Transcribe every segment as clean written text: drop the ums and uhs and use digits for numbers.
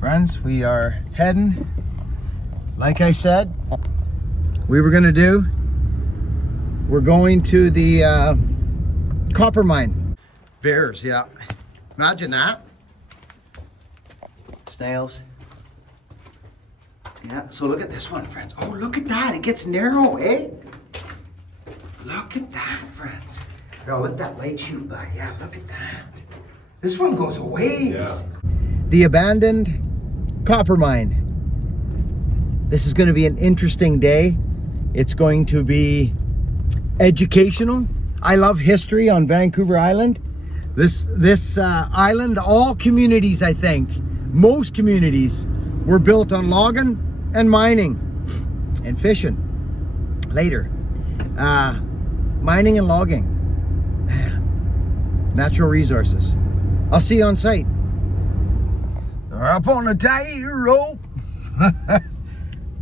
Friends, we are heading, like I said, we were gonna do. We're going to the copper mine. Bears, yeah. Imagine that. Snails. Yeah, so look at this one, friends. Oh, look at that. It gets narrow, eh? Look at that, friends. Here, I'll let that light shoot by. Yeah, look at that. This one goes a ways. Yeah. The abandoned copper mine. This is going to be an interesting day. It's going to be educational. I love history on Vancouver Island. This island, all communities, I think, most communities were built on logging and mining and fishing later. Mining and logging. Natural resources. I'll see you on site. We're up on a tight rope.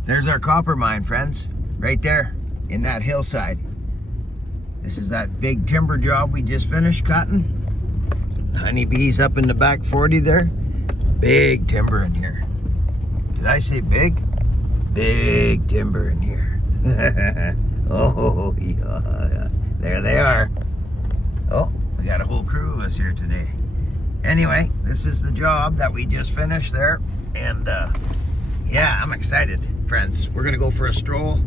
There's our copper mine, friends. Right there in that hillside. This is that big timber job we just finished cutting. Honeybees up in the back 40 there. Big timber in here. Did I say big? Big timber in here. Oh, yeah. There they are. Oh, we got a whole crew of us here today. Anyway, this is the job that we just finished there. And yeah, I'm excited, friends. We're gonna go for a stroll.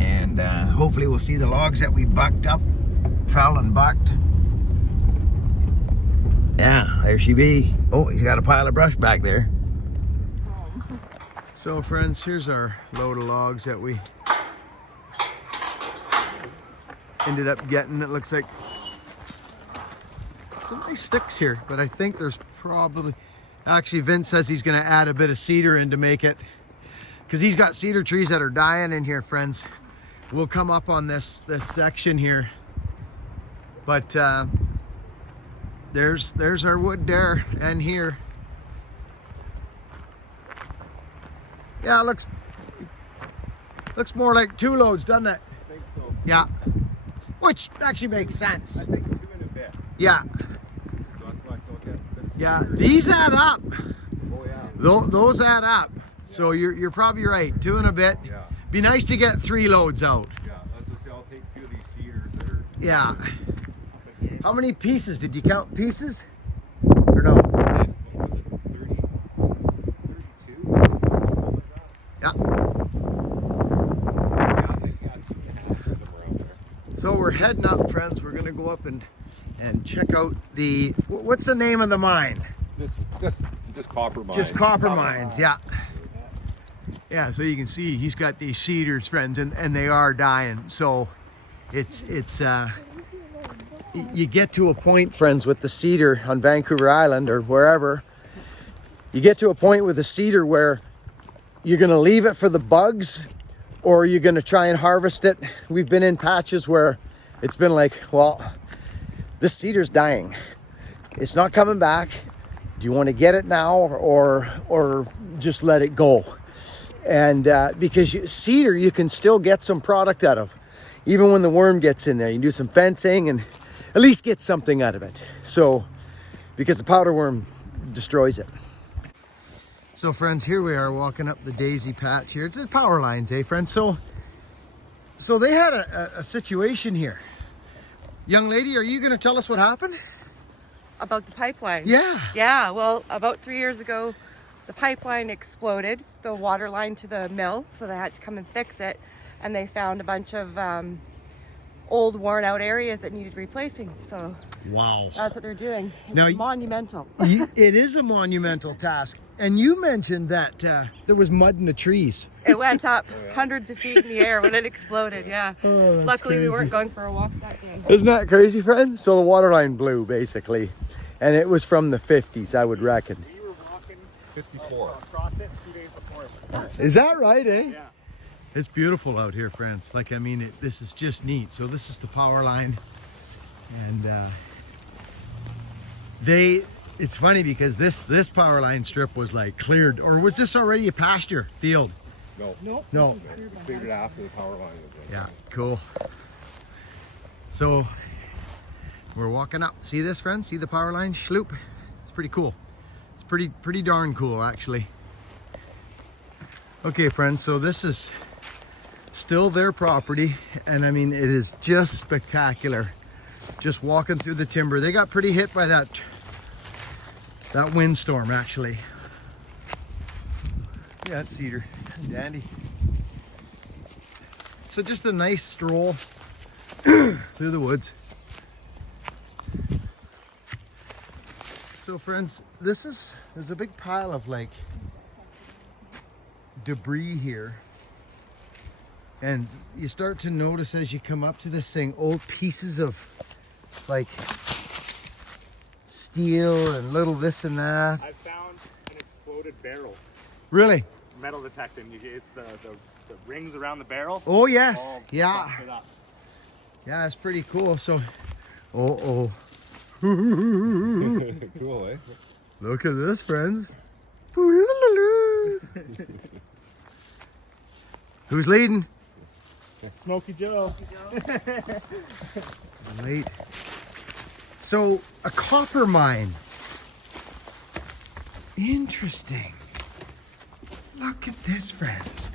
And hopefully we'll see the logs that we bucked up, fell and bucked. Yeah, there she be. Oh, he's got a pile of brush back there. So friends, here's our load of logs that we ended up getting. It looks like some nice sticks here, but I think there's probably, actually Vince says he's gonna add a bit of cedar in to make it, because he's got cedar trees that are dying in here, friends. We'll come up on this section here, but there's our wood there and here. Yeah, it looks more like 2 loads, doesn't it? I think so. Yeah, which actually makes sense. I think 2 and a bit. Yeah. So that's why I still get. Yeah, these add up. Oh yeah. Those add up. So you're probably right. 2 and a bit. Yeah. Be nice to get 3 loads out. Yeah. Let's just say I'll take a few of these cedars that are. Yeah. How many pieces? Did you count pieces? Or no? What was it? 30, 32? Something like that. Yeah. Yeah, I think 2.5 somewhere out there. So we're heading up, friends. We're gonna go up and check out the, what's the name of the mine? Just copper mines. Just copper mines, yeah. Yeah, so you can see he's got these cedars, friends, and they are dying. So it's you get to a point, friends, with the cedar on Vancouver Island or wherever, you get to a point with the cedar where you're gonna leave it for the bugs or you're gonna try and harvest it. We've been in patches where it's been like, well, this cedar's dying. It's not coming back. Do you want to get it now or just let it go? And because cedar, you can still get some product out of. Even when the worm gets in there, you can do some fencing and at least get something out of it. So, because the powder worm destroys it. So friends, here we are walking up the daisy patch here. It's the power lines, eh friends? So they had a situation here. Young lady, are you going to tell us what happened? About the pipeline? Yeah. Yeah, well, about 3 years ago, the pipeline exploded, the water line to the mill, so they had to come and fix it. And they found a bunch of old, worn out areas that needed replacing. So wow, that's what they're doing. It's now, monumental. It is a monumental task. And you mentioned that there was mud in the trees. It went up hundreds of feet in the air when it exploded, yeah. Oh, Luckily, crazy. we weren't going for a walk that day. Isn't that crazy, friends? So the water line blew, basically. And it was from the 50s, I would reckon. We were walking 54 across it 2 days before. Is that right, eh? Yeah. It's beautiful out here, friends. Like, I mean, this is just neat. So this is the power line. And it's funny because this power line strip was like cleared. Or was this already a pasture field? No. No. We cleared it after the power line was in. Yeah, cool. So we're walking up. See this, friends? See the power line sloop? It's pretty cool. pretty darn cool, actually. Okay, friends, so this is still their property, and I mean, it is just spectacular. Just walking through the timber. They got pretty hit by that windstorm, actually. Yeah, it's cedar. Dandy. So just a nice stroll through the woods. So friends, there's a big pile of like debris here. And you start to notice as you come up to this thing, old pieces of like steel and little this and that. I found an exploded barrel. Really? Metal detecting. It's the rings around the barrel. Oh yes, all yeah. busted up. Yeah, it's pretty cool. So, oh. Cool, eh? Look at this, friends. Who's leading? Smoky Joe. Late. So, a copper mine. Interesting. Look at this, friends.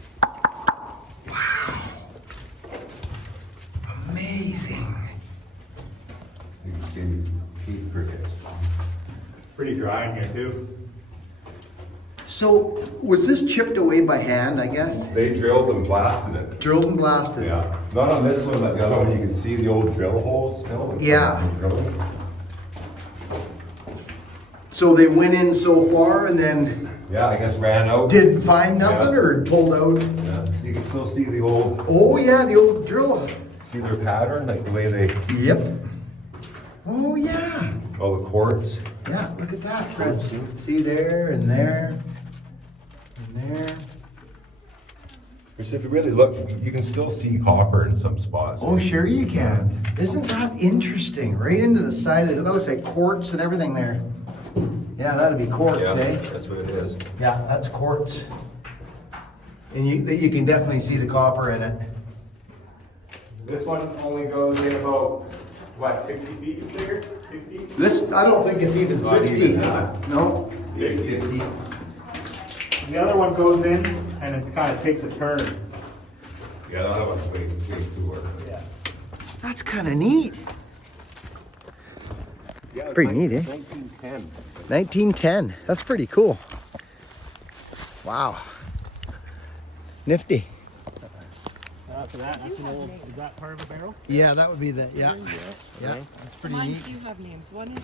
Wow. Amazing. You can see peat crickets. Pretty dry in here too. So, was this chipped away by hand, I guess? They drilled and blasted it. Drilled and blasted. Yeah. Not on this one, but the other one, you can see the old drill holes still. Yeah. From drilling. So they went in so far and then Yeah, I guess ran out. didn't find nothing Yeah. or pulled out? Yeah. So you can still see the old, Oh yeah, the old drill. see their pattern, like the way they, Yep. Oh yeah. all the quartz. Yeah, look at that, friends. See there and there and there. Which if you really look, you can still see copper in some spots. Oh, sure you can. Isn't that interesting? Right into the side of it. That looks like quartz and everything there. Yeah, that'd be quartz, Yeah, eh? that's what it is. Yeah, that's quartz. And you can definitely see the copper in it. This one only goes in about, what, 60 feet there? 60? This, I don't think it's even Not 60. even that. No. 50. The other one goes in and it kind of takes a turn. Yeah, the other one's way cooler. Yeah. That's kind of neat. Yeah, it's Pretty neat, eh? 1910. 1910. That's pretty cool. Wow. Nifty. After that, that's an old, is that part of a barrel? Yeah, that would be the, yeah. Yeah, that's pretty Mine neat. do have names. One is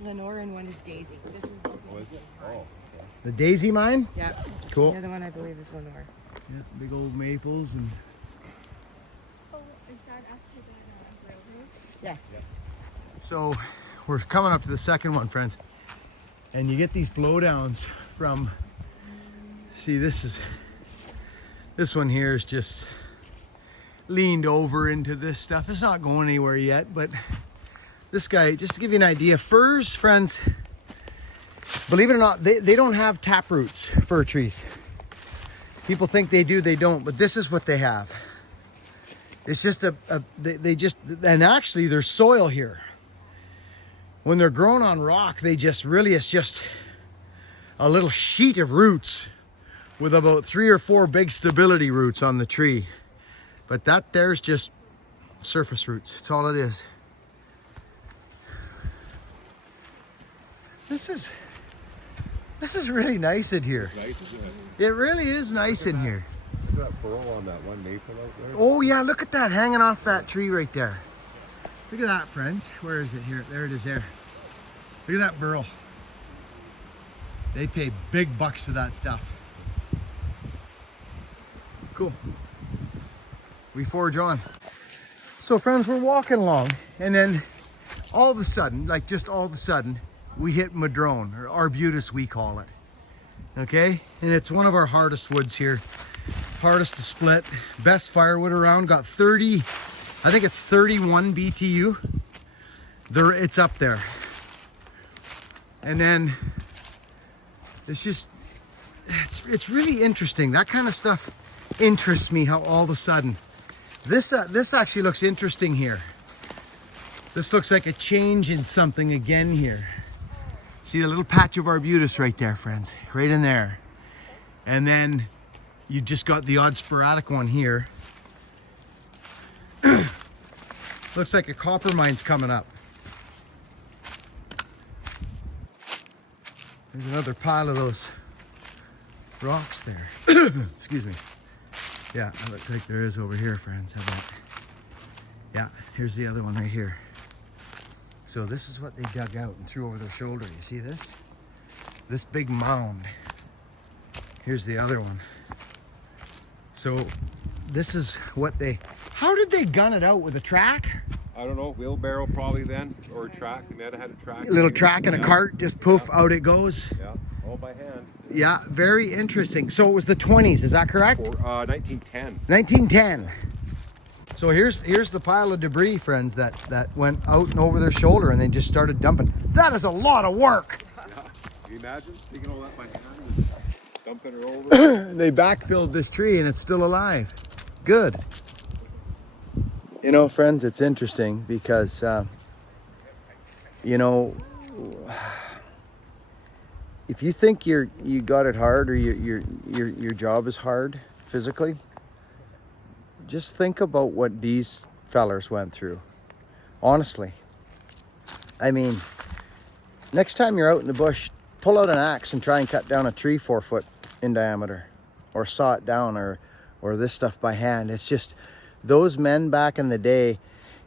Lenore and one is Daisy. This is The Daisy mine? yeah. Cool. The other one I believe is Lenore. Yeah, big old maples and Oh, is that after that railroad? Yeah. so we're coming up to the second one, friends. And you get these blowdowns from, see this one here is just leaned over into this stuff. It's not going anywhere yet, but this guy, just to give you an idea, firs, friends, believe it or not, they don't have tap roots, fir trees. People think they do, they don't, but this is what they have. It's just they just, and actually there's soil here. When they're grown on rock, they just really, it's just a little sheet of roots with about 3 or 4 big stability roots on the tree. But that there's just surface roots. That's all it is. This is really nice in here. Nice, isn't it? It really is nice in here. Is that burl on that one maple out there? Oh yeah, look at that hanging off that tree right there. Look at that, friends. Where is it here? There it is there. Look at that burl. They pay big bucks for that stuff. Cool. We forge on. So friends, we're walking along and then all of a sudden, like just all of a sudden, we hit madrone, or arbutus we call it. Okay? And it's one of our hardest woods here. Hardest to split. Best firewood around. Got 30, I think it's 31 BTU. It's up there. And then it's just, it's really interesting. That kind of stuff interests me, how all of a sudden, this actually looks interesting here. This looks like a change in something again here. See the little patch of arbutus right there, friends, right in there. And then you just got the odd sporadic one here. Looks like a copper mine's coming up. There's another pile of those rocks there. Excuse me. Yeah, it looks like there is over here, friends. How about? Yeah, here's the other one right here. So this is what they dug out and threw over their shoulder. You see this? This big mound. Here's the other one. So this is what they, how did they gun it out with a track? I don't know, wheelbarrow probably then, or a track. They might have had a track. A little track and a cart, just poof, out it goes. Yeah, all by hand. Yeah, very interesting. So it was the 20s, is that correct? 1910. 1910. So here's the pile of debris, friends, that went out and over their shoulder and they just started dumping. That is a lot of work. Yeah. Can you imagine taking all that by hand and dumping it over? They backfilled this tree and it's still alive. Good. You know, friends, it's interesting because, you know, if you think you got it hard or your job is hard physically, just think about what these fellers went through. Honestly. I mean, next time you're out in the bush, pull out an axe and try and cut down a tree 4 foot in diameter, or saw it down, or this stuff by hand. It's just those men back in the day,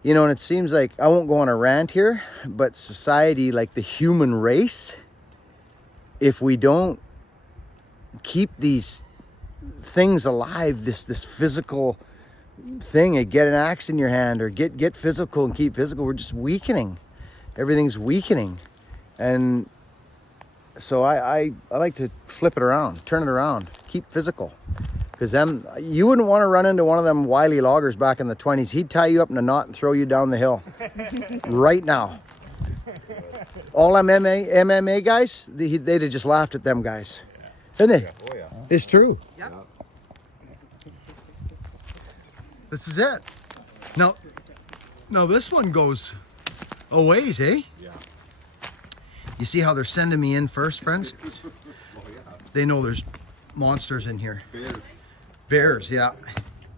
you know, and it seems like, I won't go on a rant here, but society, like the human race, if we don't keep these things alive, this physical thing, get an axe in your hand or get physical and keep physical, we're just weakening. Everything's weakening. And so I like to flip it around, turn it around, keep physical. Because you wouldn't want to run into one of them wily loggers back in the 20s. He'd tie you up in a knot and throw you down the hill right now. All MMA guys, they'd have just laughed at them guys. Didn't they? Oh yeah. It's true. Yep. This is it. Now this one goes a ways, eh? Yeah. You see how they're sending me in first, friends? They know there's monsters in here. Bears, yeah.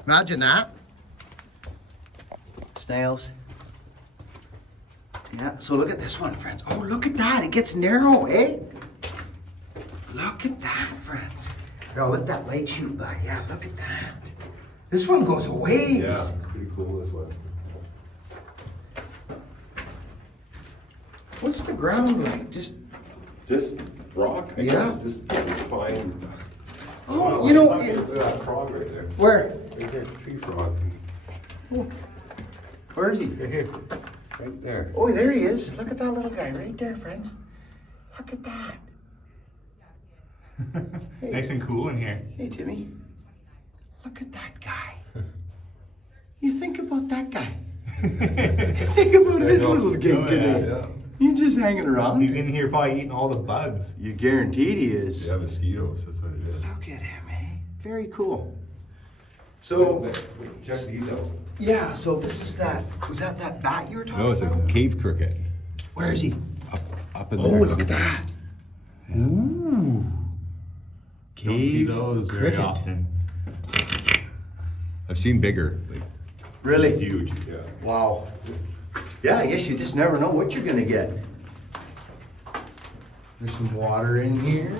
Imagine that. Snails. Yeah, so look at this one, friends. Oh, look at that. It gets narrow, eh? Look at that, friends. Here, I'll let that light shoot by. Yeah, look at that. This one goes a ways. Yeah, it's pretty cool, this one. What's the ground like? Just rock, I Yeah. guess. Just fine. Oh, you know, look at that frog right there. where? Right there, tree frog. Where is he? Right here. Right there. Oh, there he is. Look at that little guy right there, friends. Look at that. Nice and cool in here. Hey, Timmy. Look at that guy. You think about that guy. Think about his little gig today. Yeah. You just hanging around? He's in here probably eating all the bugs. You guaranteed he is. Yeah, mosquitoes, that's what it is. Look at him, eh? Very cool. So, Check these out. yeah, so this is that. Was that bat you were talking No, it's about? a cave cricket. Where is he? Up in Oh, there. look at that. Ooh. Don't see Cave those very cricket. often. I've seen bigger, like Really? huge. Yeah. Wow. Yeah, I guess you just never know what you're gonna get. There's some water in here.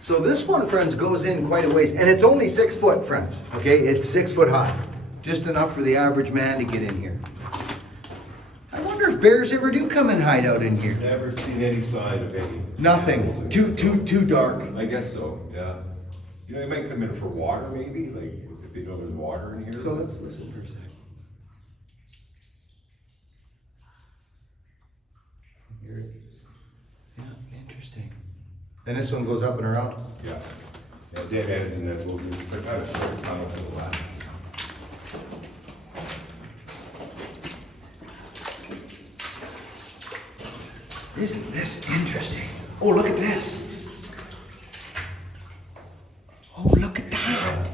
So this one, friends, goes in quite a ways, and it's only 6 foot, friends. Okay, it's 6 foot high, just enough for the average man to get in here. I wonder if bears ever do come and hide out in here. Never seen any sign of any. Nothing. Too dark. I guess so, yeah. You know, they might come in for water maybe, like if they know there's water in here. So let's listen for a second. Hear it? Yeah, interesting. And this one goes up and around. Yeah. Yeah, dead ends and then goes in, but kind of short tunnel to the left. Isn't this interesting? Oh, look at this. Oh, look at that.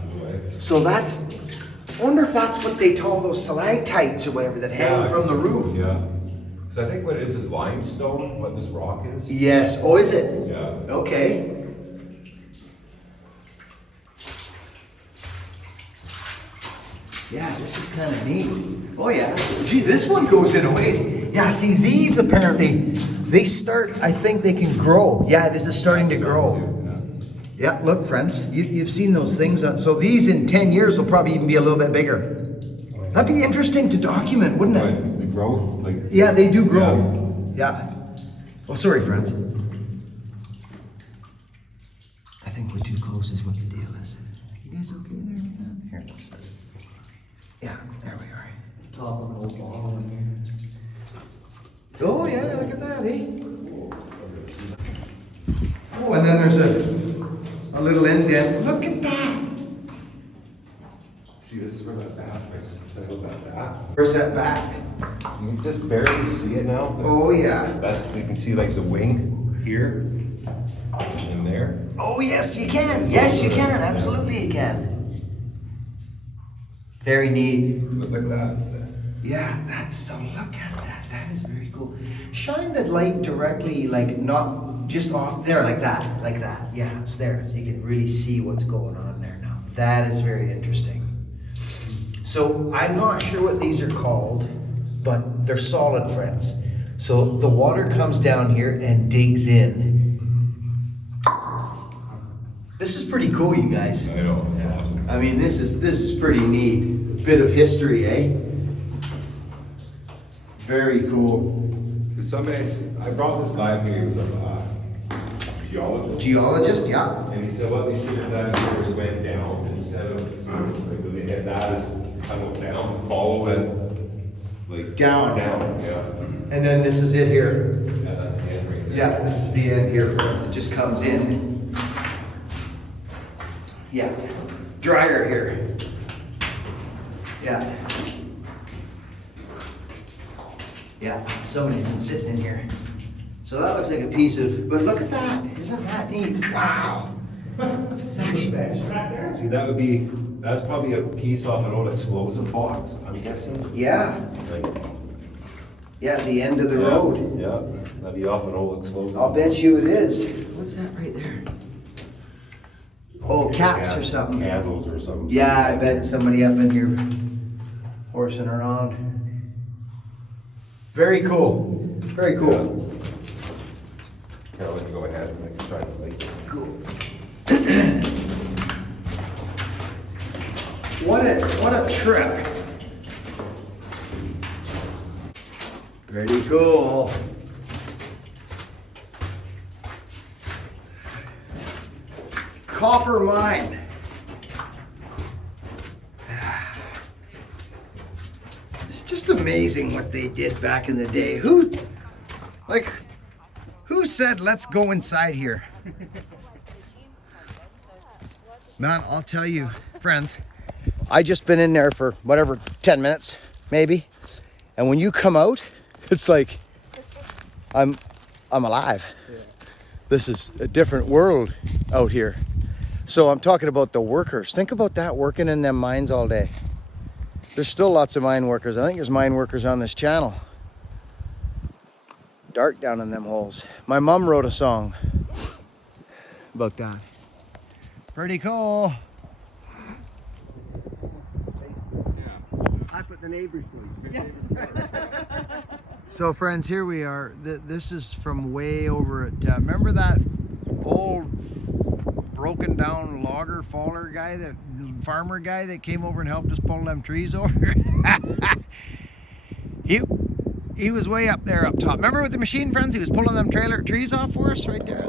So I wonder if that's what they call those stalactites or whatever that hang from the roof. Yeah. Because So I think what it is limestone, what this rock is. Yes. Oh, is it? Yeah. Okay. Yeah, this is kind of neat. Oh yeah. Gee, this one goes in a ways. Yeah, see these apparently, they start, I think they can grow. Yeah, this is starting to grow. Yeah, look friends, you've seen those things. So these in 10 years will probably even be a little bit bigger. That'd be interesting to document, wouldn't it? The growth, like. Yeah, they do grow. Yeah. Oh, sorry friends. I think we're too close is what the deal is. You guys okay there with that? Here, let's start. Yeah, there we are. Top of an old bottle in here. Oh yeah, look at that, eh? Oh, and then there's a little indent. Look at that. See, this is where that back, I said about that. Where's that back? You can just barely see it now. Oh yeah. That's, you can see like the wing here, in there. Oh yes, you can. Yes, you can. Absolutely, you can. Very neat. Look at that. Yeah, that's so. Look at that. That is very cool. Shine the light directly, like not just off there, like that, like that. Yeah, it's there, so you can really see what's going on there now. That is very interesting. So I'm not sure what these are called, but they're solid, friends. So the water comes down here and digs in. This is pretty cool, you guys. I know, it's awesome. I mean, this is pretty neat. Bit of history, eh? Very cool. I brought this guy up here, he was a geologist. Geologist, yeah. And he said what they should have done here was went down instead of, like when they hit that, is kind of down, follow it, like. Down. Down, yeah. And then this is it here. Yeah, that's the end right there. Yeah, this is the end here, friends. It just comes in. Yeah. Dryer here. Yeah. Yeah, somebody's been sitting in here. So that looks like a piece of, but look at that. Isn't that neat? Wow. It's actually, See, that would be, that's probably a piece off an old explosive box, I'm guessing. yeah. Like, Yeah, the end of the road. yeah, that'd be off an old explosive. I'll bet you it is. What's that right there? Oh, caps or something. Candles or something. Yeah, I bet somebody up in here horsing around. Very cool. Very cool. Here, I'll let you go ahead and I can try to like. Cool. What a trip. Pretty cool. Copper mine. It's just amazing what they did back in the day. Who said let's go inside here? Man, I'll tell you, friends, I just been in there for whatever, 10 minutes, maybe. And when you come out, it's like I'm alive. This is a different world out here. So I'm talking about the workers. Think about that, working in them mines all day. There's still lots of mine workers. I think there's mine workers on this channel. Dark down in them holes. My mom wrote a song about that. Pretty cool. I put the neighbors, please. So friends, here we are. This is from way over at, remember that old broken down logger faller guy, that farmer guy that came over and helped us pull them trees over? He was way up there up top. Remember with the machine, friends? He was pulling them trees off for us right there.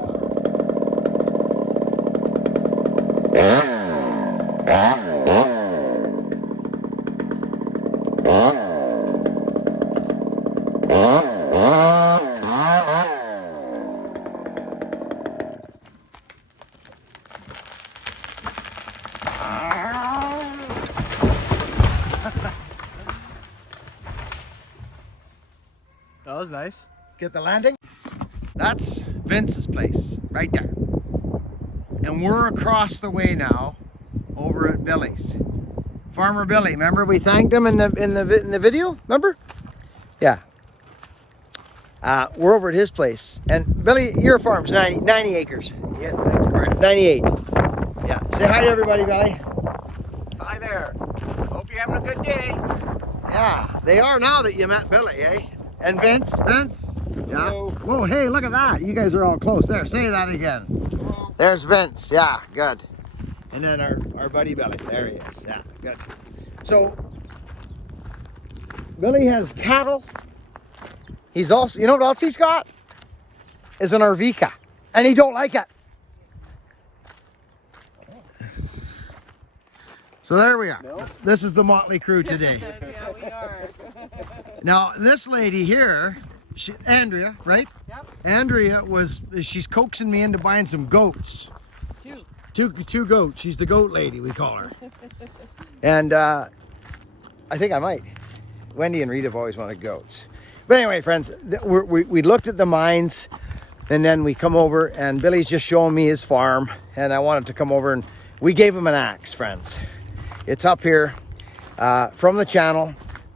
That was nice. Get the landing? That's Vince's place, right there. And we're across the way now, over at Billy's. Farmer Billy, remember we thanked him in the video? Remember? Yeah. We're over at his place. And Billy, your farm's 90 acres. Yes, that's correct. 98. Yeah. Say hi to everybody, Billy. Hi there. Hope you're having a good day. Yeah, they are now that you met Billy, eh? And Vince. Yeah. Hello. Whoa, hey, look at that. You guys are all close. There, say that again. There's Vince. Yeah, good. And then our buddy Billy. There he is. Yeah, good. So, Billy has cattle. He's also, you know what else he's got? Is an Arvika. And he don't like it. So there we are. No. This is the motley crew today. Yeah, we are. Now, this lady here, Andrea, right? Yep. Andrea she's coaxing me into buying some goats. Two goats. She's the goat lady, we call her. And I think I might. Wendy and Rita have always wanted goats. But anyway, friends, we looked at the mines, and then we come over, and Billy's just showing me his farm, and I wanted to come over, and we gave him an axe, friends. It's up here from the channel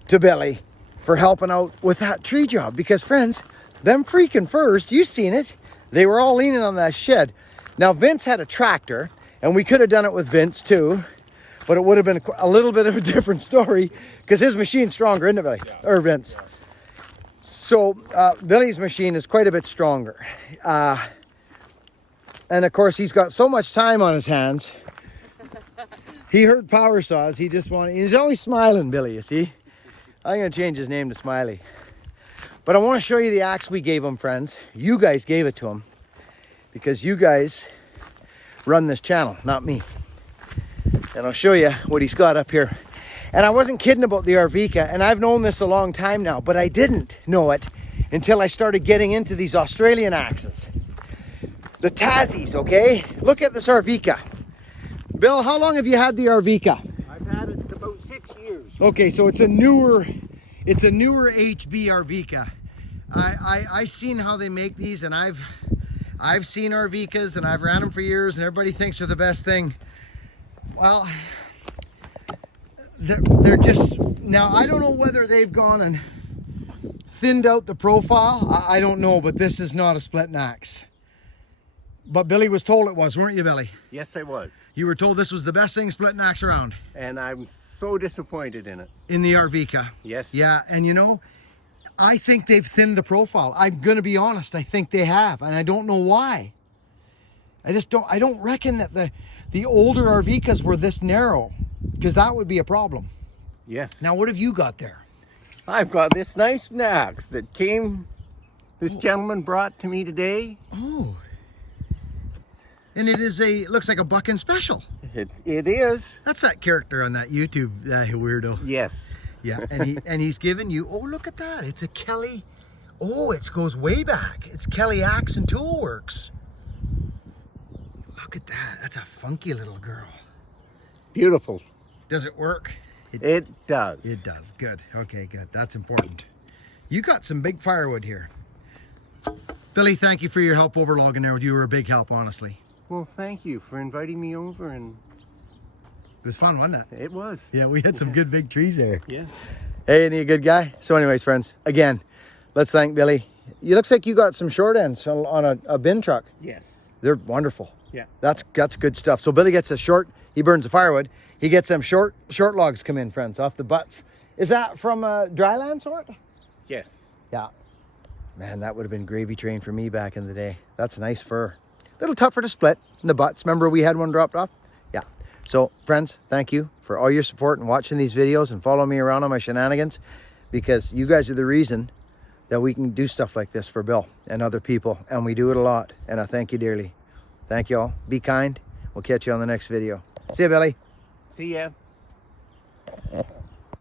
to Billy for helping out with that tree job. Because, friends, them freaking firs, you seen it. They were all leaning on that shed. Now, Vince had a tractor, and we could have done it with Vince too, but it would have been a little bit of a different story because his machine's stronger, isn't it, Billy? Yeah. Or Vince. Yeah. So, Billy's machine is quite a bit stronger. And of course, he's got so much time on his hands. He heard power saws. He's always smiling, Billy, you see? I'm going to change his name to Smiley. But I want to show you the axe we gave him, friends. You guys gave it to him because you guys run this channel, not me. And I'll show you what he's got up here. And I wasn't kidding about the Arvika, and I've known this a long time now, but I didn't know it until I started getting into these Australian axes. The Tassies, okay? Look at this Arvika. Bill, how long have you had the Arvika? I've had it about 6 years. Okay, so it's a newer HB Arvika. I seen how they make these, and I've seen Arvikas, and I've ran them for years, and everybody thinks they're the best thing. Well, they're just, now I don't know whether they've gone and thinned out the profile. I don't know, but this is not a splitting axe. But Billy was told it was, weren't you, Billy? Yes, I was. You were told this was the best thing splitting axe around. And I'm so disappointed in it. In the Arvika. Yes. Yeah, and you know, I think they've thinned the profile. I'm gonna be honest, I think they have, and I don't know why. I don't reckon that the older Arvikas were this narrow, because that would be a problem. Yes. Now, what have you got there? I've got this nice axe that this gentleman brought to me today. Oh. And it looks like a bucking special. It is. That's that character on that YouTube weirdo. Yes. Yeah, and he's given you, oh, look at that. It's a Kelly. Oh, it goes way back. It's Kelly Axe and Tool Works. Look at that. That's a funky little girl. Beautiful. Does it work? It does. It does. Good. Okay, good. That's important. You got some big firewood here. Billy, thank you for your help over logging there. You were a big help, honestly. Well, thank you for inviting me over, and It was fun, wasn't it? it was. Yeah, we had some good big trees there. Yes. Hey, ain't he a good guy? So anyways, friends, again, let's thank Billy. It looks like you got some short ends on a bin truck. Yes. They're wonderful. Yeah. That's good stuff. So Billy gets he burns the firewood. He gets them short logs come in, friends, off the butts. Is that from a dryland sort? Yes. Yeah. Man, that would have been gravy train for me back in the day. That's nice fur. A little tougher to split in the butts. Remember we had one dropped off? Yeah. So, friends, thank you for all your support and watching these videos and following me around on my shenanigans, because you guys are the reason that we can do stuff like this for Bill and other people, and we do it a lot, and I thank you dearly. Thank you all. Be kind. We'll catch you on the next video. See ya, Billy. See ya.